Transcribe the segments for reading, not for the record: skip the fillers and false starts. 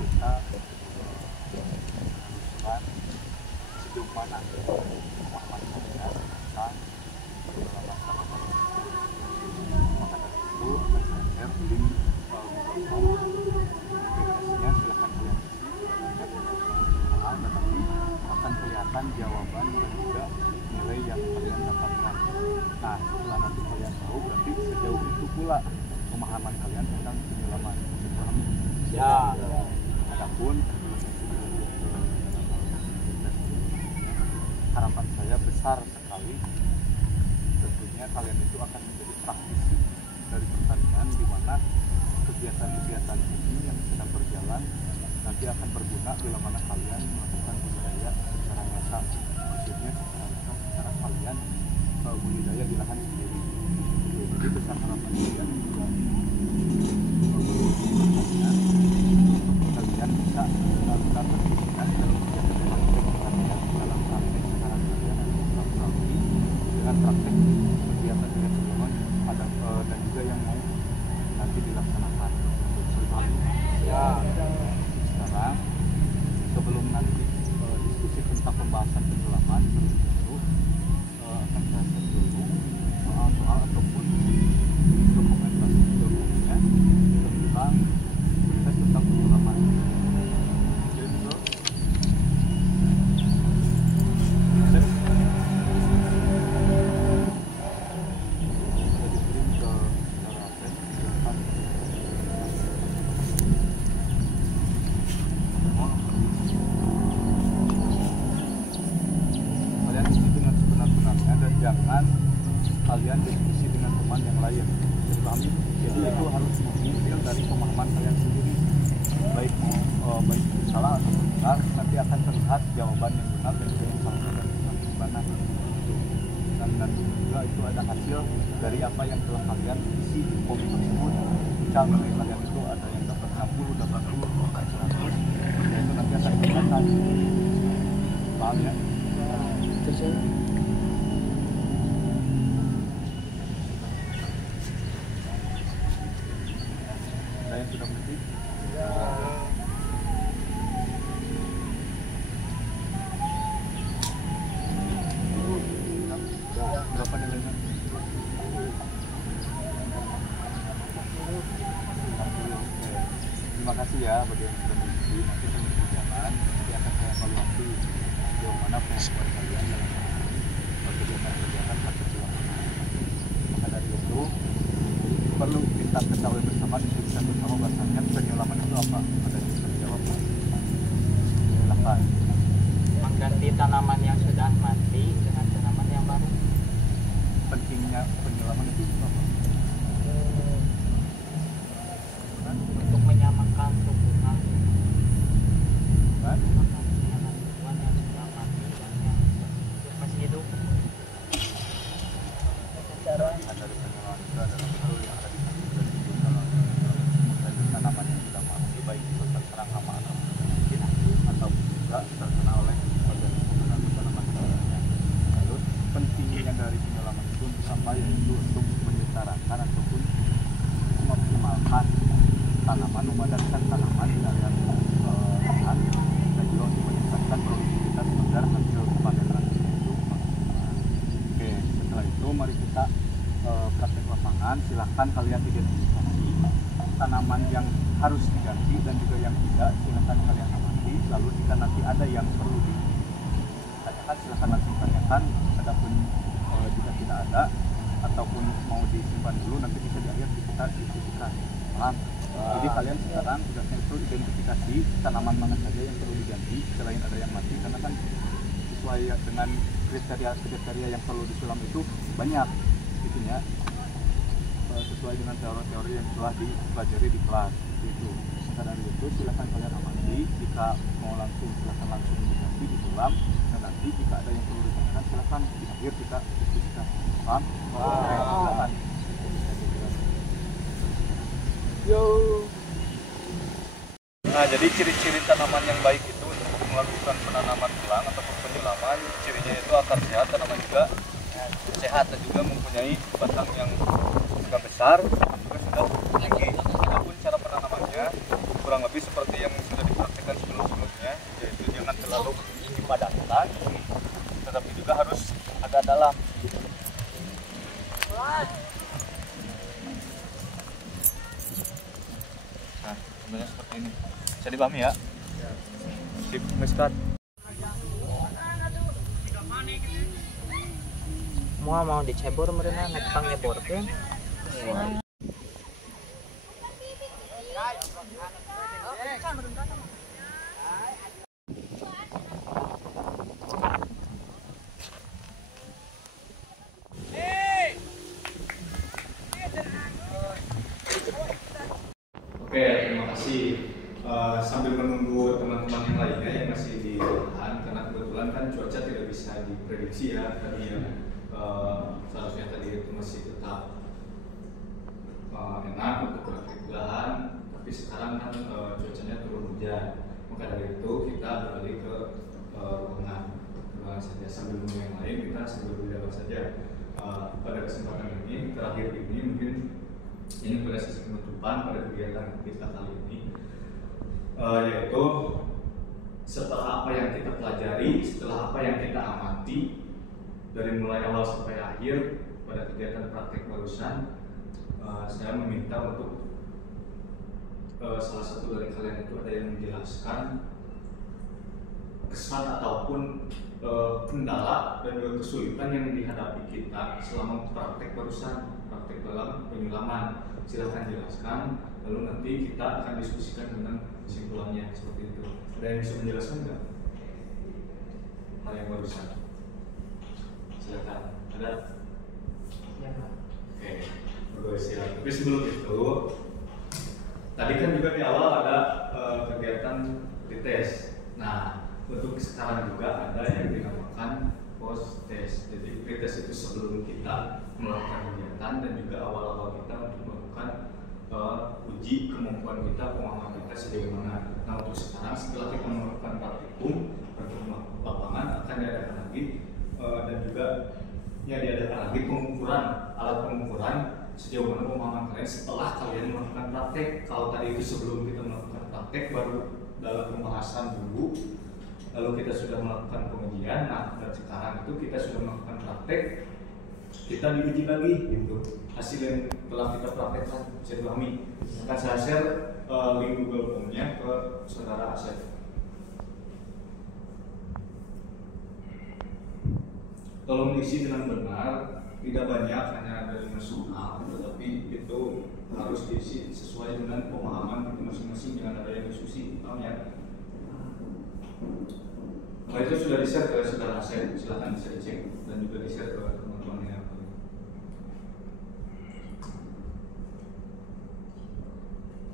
kita meneluskan sejauh mana pemahaman kalian tentang pengalaman tanaman tersebut. Maka dari itu akan saya share link Google Form aplikasinya, silahkan kalian isi soal dan nanti akan kelihatan jawaban dan juga nilai yang kalian dapatkan. Nah, setelah nanti kalian tahu, berarti sejauh itu pula pemahaman kalian tentang penyelaman. Dipahami? Ya. Adapun harapan saya besar sekali, tentunya kalian itu akan menjadi praktisi dari pertanian, di mana kegiatan-kegiatan ini yang sedang berjalan nanti akan berguna bila mana kalian melakukan budidaya secara nyata. Maksudnya secara kalian budidaya di lahan sendiri. Jadi besar harapan kalian juga kalian bisa benar-benar berkeinginan dalam kegiatan pertanian, dalam praktek secara kalian dengan praktek kegiatan sebelumnya ada dan juga yang mau nanti dilaksanakan. Ya, sekarang sebelum nanti diskusi tentang pembahasan penyelaman dulu akan saya share dulu soal-soal ataupun dokumentasi ilmunya tentang proses tentang penyelaman. Jadi bro, jangan kalian diskusi dengan teman yang lain. Jadi itu harus diambil dari pemahaman kalian sendiri. Baik baik salah atau benar, nanti akan terlihat jawaban yang benar dan juga yang salah dan gimana. Dan nanti juga itu ada hasil dari apa yang telah kalian isi di form tersebut. Misal nilai kalian itu ada yang dapat 60, dapat 20, dapat 100, itu nanti akan dikatakan. Paham ya? Yang sudah mengerti? Ya. Berapa nilainya? Terima kasih ya bagi yang sudah mengikuti. Nanti perjalanan nanti akan saya evaluasi sejauh mana kemampuan kalian dalam kegiatan-kegiatan praktek penyelaman. Maka dari itu perlu kita ketahui bersama, diskusikan bersama bahasanya penyelaman itu apa. Ada yang bisa dijawab? Silakan. Mengganti tanaman yang sudah mati dengan tanaman yang baru. Pentingnya penyelaman itu apa? Untuk menyamakan tumbuhan. Kan? Tumbuhan yang sudah mati dan yang masih hidup. Cara ada penyelaman itu adalah betul yang ada di tanaman yang sudah mati, baik itu terserang hama atau juga terkena oleh organisme atau tanaman lainnya. Lalu pentingnya dari penyelaman itu untuk apa? Yaitu untuk menyetarakan ataupun mengoptimalkan tanaman, memadatkan tanaman di area lahan dan juga untuk meningkatkan produktivitas agar hasil panen itu maksimal. Oke, setelah itu mari kita praktek lapangan. Silahkan kalian identifikasi tanaman yang harus diganti dan juga yang tidak. Silahkan kalian amati. Lalu jika nanti ada yang perlu ditanyakan, silahkan langsung tanyakan. Adapun jika tidak ada ataupun mau disimpan dulu, nanti bisa di akhir kita diskusikan. Paham? Jadi kalian sekarang tugasnya itu identifikasi tanaman mana saja yang perlu diganti selain ada yang mati, karena kan sesuai dengan kriteria yang perlu disulam itu banyak itunya, sesuai dengan teori-teori yang telah dipelajari di kelas itu. Maka dari itu silakan kalian amati. Jika mau langsung silakan langsung diganti disulam, dan nanti jika ada yang perlu ditanyakan silakan di akhir kita diskusikan. Paham? Silakan. Yo. Nah, jadi ciri-ciri tanaman yang baik itu untuk melakukan penanaman ulang ataupun penyelaman, cirinya itu akar sehat, tanaman juga sehat dan juga mempunyai batang yang sudah besar, juga sudah tinggi. Adapun cara penanamannya kurang lebih seperti yang sudah Bisa dipahami ya? Sip, nge-start. Mau dicebor mereka nek pangyeborkeun. Oke, terima kasih. Sambil menunggu teman-teman yang lainnya yang masih di lahan, karena kebetulan kan cuaca tidak bisa diprediksi ya tadi ya. Seharusnya tadi itu masih tetap enak untuk beraktif di lahan, tapi sekarang kan cuacanya turun hujan. Maka dari itu kita beralih ke ruangan saja. Sambil menunggu yang lain, kita sambil berjalan saja. Pada kesempatan ini, terakhir ini mungkin ini pada sesi penutupan pada kegiatan kita kali ini, yaitu setelah apa yang kita pelajari, setelah apa yang kita amati dari mulai awal sampai akhir pada kegiatan praktek barusan, saya meminta untuk salah satu dari kalian itu ada yang menjelaskan kesan ataupun kendala dan juga kesulitan yang dihadapi kita selama praktek barusan, praktek dalam penyulaman. Silahkan jelaskan, lalu nanti kita akan diskusikan dengan kesimpulannya seperti itu. Ada yang bisa menjelaskan nggak hal yang barusan? Silakan. Ada? Ya, Pak. Oke, siap. Tapi sebelum itu, tadi kan juga di awal ada kegiatan pretest. Nah, untuk sekarang juga ada yang dinamakan post test. Jadi pretest itu sebelum kita melakukan kegiatan dan juga awal-awal kita untuk melakukan uji kemampuan kita, pemahaman kita sejauh mana. Nah, untuk sekarang setelah kita melakukan praktikum lapangan akan diadakan lagi dan juga diadakan lagi pengukuran, alat pengukuran sejauh mana pemahaman kalian setelah kalian melakukan praktek. Kalau tadi itu sebelum kita melakukan praktek baru dalam pembahasan dulu, lalu kita sudah melakukan pengujian. Nah, dan sekarang itu kita sudah melakukan praktek, kita diuji lagi gitu hasil yang telah kita praktekkan. Bisa dipahami. Akan saya share link Google Form-nya ke saudara Asep. Tolong diisi dengan benar, tidak banyak, hanya ada 5 soal, tetapi itu harus diisi sesuai dengan pemahaman kita masing-masing, jangan ada yang diskusi, paham ya? Nah, itu sudah di-share ke saudara Asep, silahkan bisa dicek dan juga di-share ke teman-teman yang lain.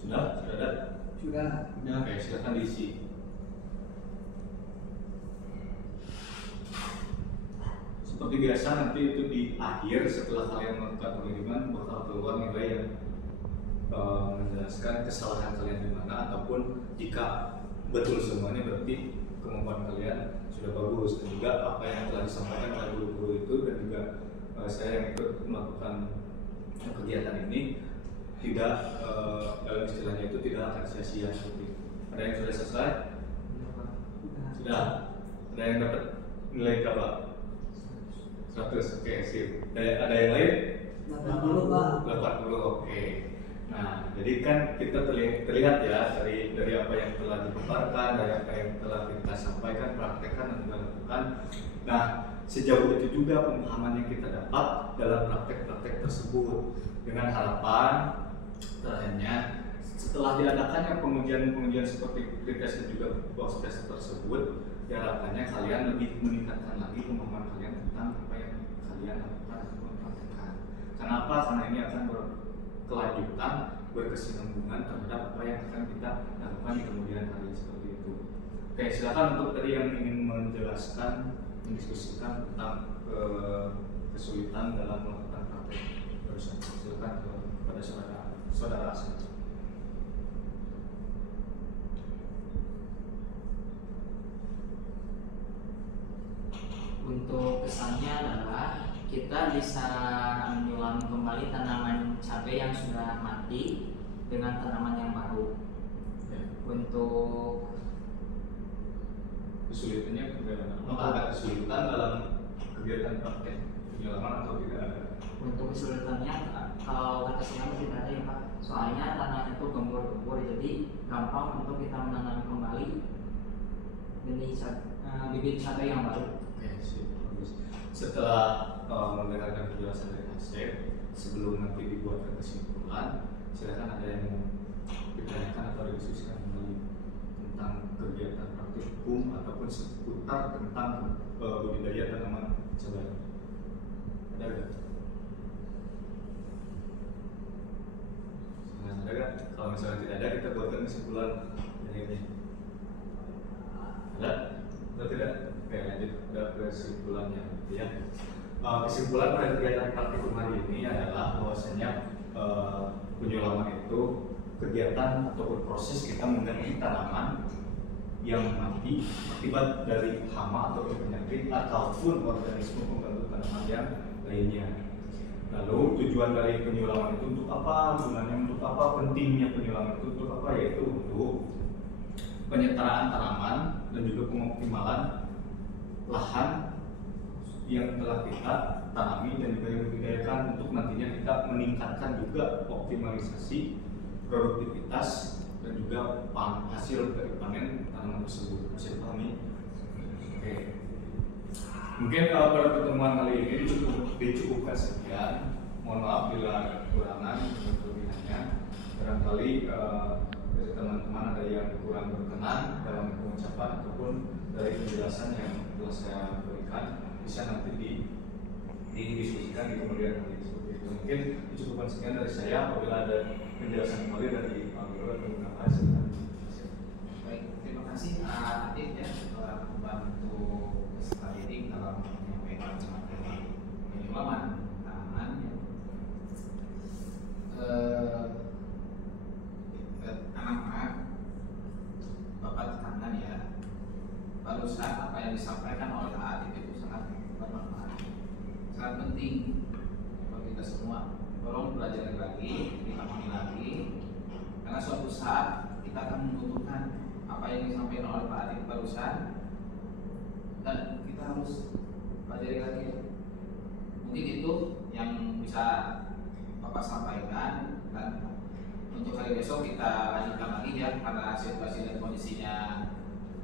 Sudah? Sudah ada? Sudah. Oke, silahkan diisi. Seperti biasa nanti itu di akhir setelah kalian melakukan pengiriman bakal keluar nilai yang menjelaskan kesalahan kalian di mana, ataupun jika betul semuanya berarti kemampuan kalian sudah bagus, dan juga apa yang telah disampaikan oleh guru-guru itu dan juga saya yang ikut melakukan kegiatan ini tidak dalam istilahnya itu tidak akan sia-sia seperti itu. Ada yang sudah selesai? Sudah. Ada yang dapat nilai berapa? 100. Oke, sip. Ada yang lain? 80, Pak. 80. Oke. Nah, jadi kan kita terlihat ya dari apa yang telah dipaparkan, dari apa yang telah kita sampaikan, praktekkan dan juga lakukan. Nah, sejauh itu juga pemahaman yang kita dapat dalam praktek-praktek tersebut, dengan harapan terakhirnya setelah diadakannya pengujian seperti pretest dan juga post test tersebut, diharapkannya kalian lebih meningkatkan lagi pemahaman kalian tentang apa yang kalian lakukan ataupun praktekkan. Kenapa? Karena ini akan berkelanjutan, berkesinambungan terhadap apa yang akan kita lakukan di kemudian hari seperti itu. Oke, silakan untuk tadi yang ingin menjelaskan, mendiskusikan tentang kesulitan dalam melakukan praktek barusan. Silakan kepada saudara Asep. Untuk kesannya adalah kita bisa menyulam kembali tanaman cabai yang sudah mati dengan tanaman yang baru. Ya. Untuk Kesulitannya bagaimana? Apakah ada kesulitan dalam kegiatan praktek penyulaman atau tidak ada? Untuk kesulitannya kalau kata saya masih ada ya Pak, soalnya tanah itu gembur-gembur, jadi gampang untuk kita menanam kembali bibit cabai yang baru. Oke, sip, bagus. Setelah mendengarkan penjelasan dari Asep, sebelum nanti dibuatkan kesimpulan, silakan ada yang mau ditanyakan atau didiskusikan kembali tentang kegiatan praktikum ataupun seputar tentang budidaya tanaman cabai. Ada nggak? Ada nggak? Kalau misalnya tidak ada, kita buatkan kesimpulan dari ini. Ada? Atau tidak? Oke, lanjut ke kesimpulannya ya. Kesimpulan pada kegiatan praktikum hari ini adalah bahwasanya penyulaman itu kegiatan ataupun proses kita mengganti tanaman yang mati akibat dari hama atau penyakit ataupun organisme pengganggu tanaman yang lainnya. Lalu tujuan dari penyulaman itu untuk apa? Gunanya untuk apa? Pentingnya penyulaman itu untuk apa? Yaitu untuk penyetaraan tanaman dan juga pengoptimalan lahan yang telah kita tanami dan juga yang dibudidayakan untuk nantinya kita meningkatkan juga optimalisasi produktivitas dan juga hasil dari panen tanaman tersebut. Bisa dipahami? Oke. Mungkin pada pertemuan kali ini dicukupkan sekian. Mohon maaf bila ada kekurangan dan kelebihannya. Barangkali dari teman-teman ada yang kurang berkenan dalam pengucapan ataupun dari penjelasan yang telah saya berikan, bisa nanti didiskusikan di kemudian hari seperti itu. Mungkin dicukupkan sekian dari saya. Apabila ada penjelasan kembali dari Pak Guru atau Kak Azhar. Baik, terima kasih Atif ya telah membantu peserta didik dalam menyampaikan materi penyulaman tanaman ya. Anak-anak, Bapak tekankan ya, barusan apa yang disampaikan oleh Atif itu sangat bermanfaat, sangat penting bagi kita semua. Tolong belajar lagi, dipahami lagi, karena suatu saat kita akan membutuhkan apa yang disampaikan oleh Pak Atif barusan, dan kita harus pelajari lagi. Mungkin itu yang bisa Bapak sampaikan, dan untuk hari besok kita lanjutkan lagi ya, karena situasi dan kondisinya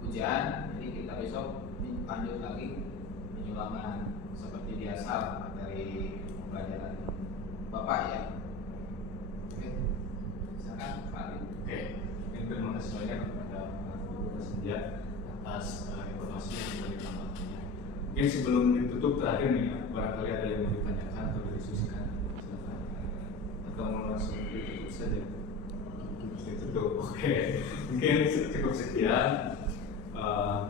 hujan, jadi kita besok lanjut lagi penyulaman seperti biasa dari pembelajaran Bapak ya. Oke, silakan Pak Ali. Oke, terima kasih banyak kepada Guru Senja atas informasi yang sudah ditambahkannya. Mungkin sebelum ditutup terakhir nih, barangkali ada yang mau ditanyakan atau didiskusikan. Silakan. Atau mau langsung ditutup saja. Ditutup. Oke, mungkin cukup sekian.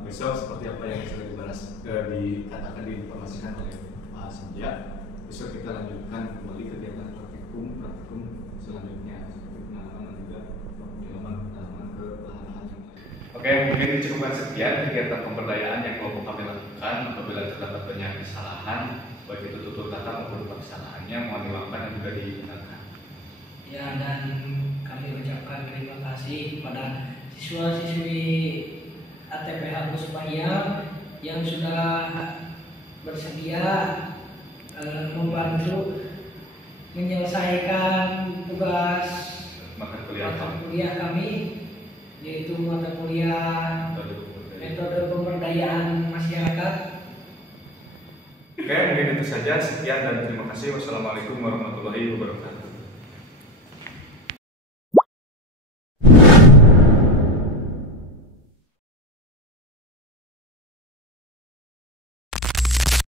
Besok seperti apa yang sudah dikatakan diinformasikan oleh Pak Senja. Besok kita lanjutkan kembali kegiatan praktikum selanjutnya seperti penanaman dan juga penyulaman tanaman ke lahan-lahan yang lain. Oke, mungkin dicukupkan sekian kegiatan pemberdayaan yang kelompok kami lakukan. Apabila terdapat banyak kesalahan, baik itu tutur kata maupun kesalahannya, mohon dimaafkan dan juga dibenarkan. Ya, dan kami ucapkan terima kasih kepada siswa-siswi ATPH Puspahyang yang sudah bersedia membantu menyelesaikan tugas mata kuliah kami, yaitu mata kuliah metode pemberdayaan masyarakat. Oke, mungkin itu saja. Sekian dan terima kasih. Wassalamualaikum warahmatullahi wabarakatuh.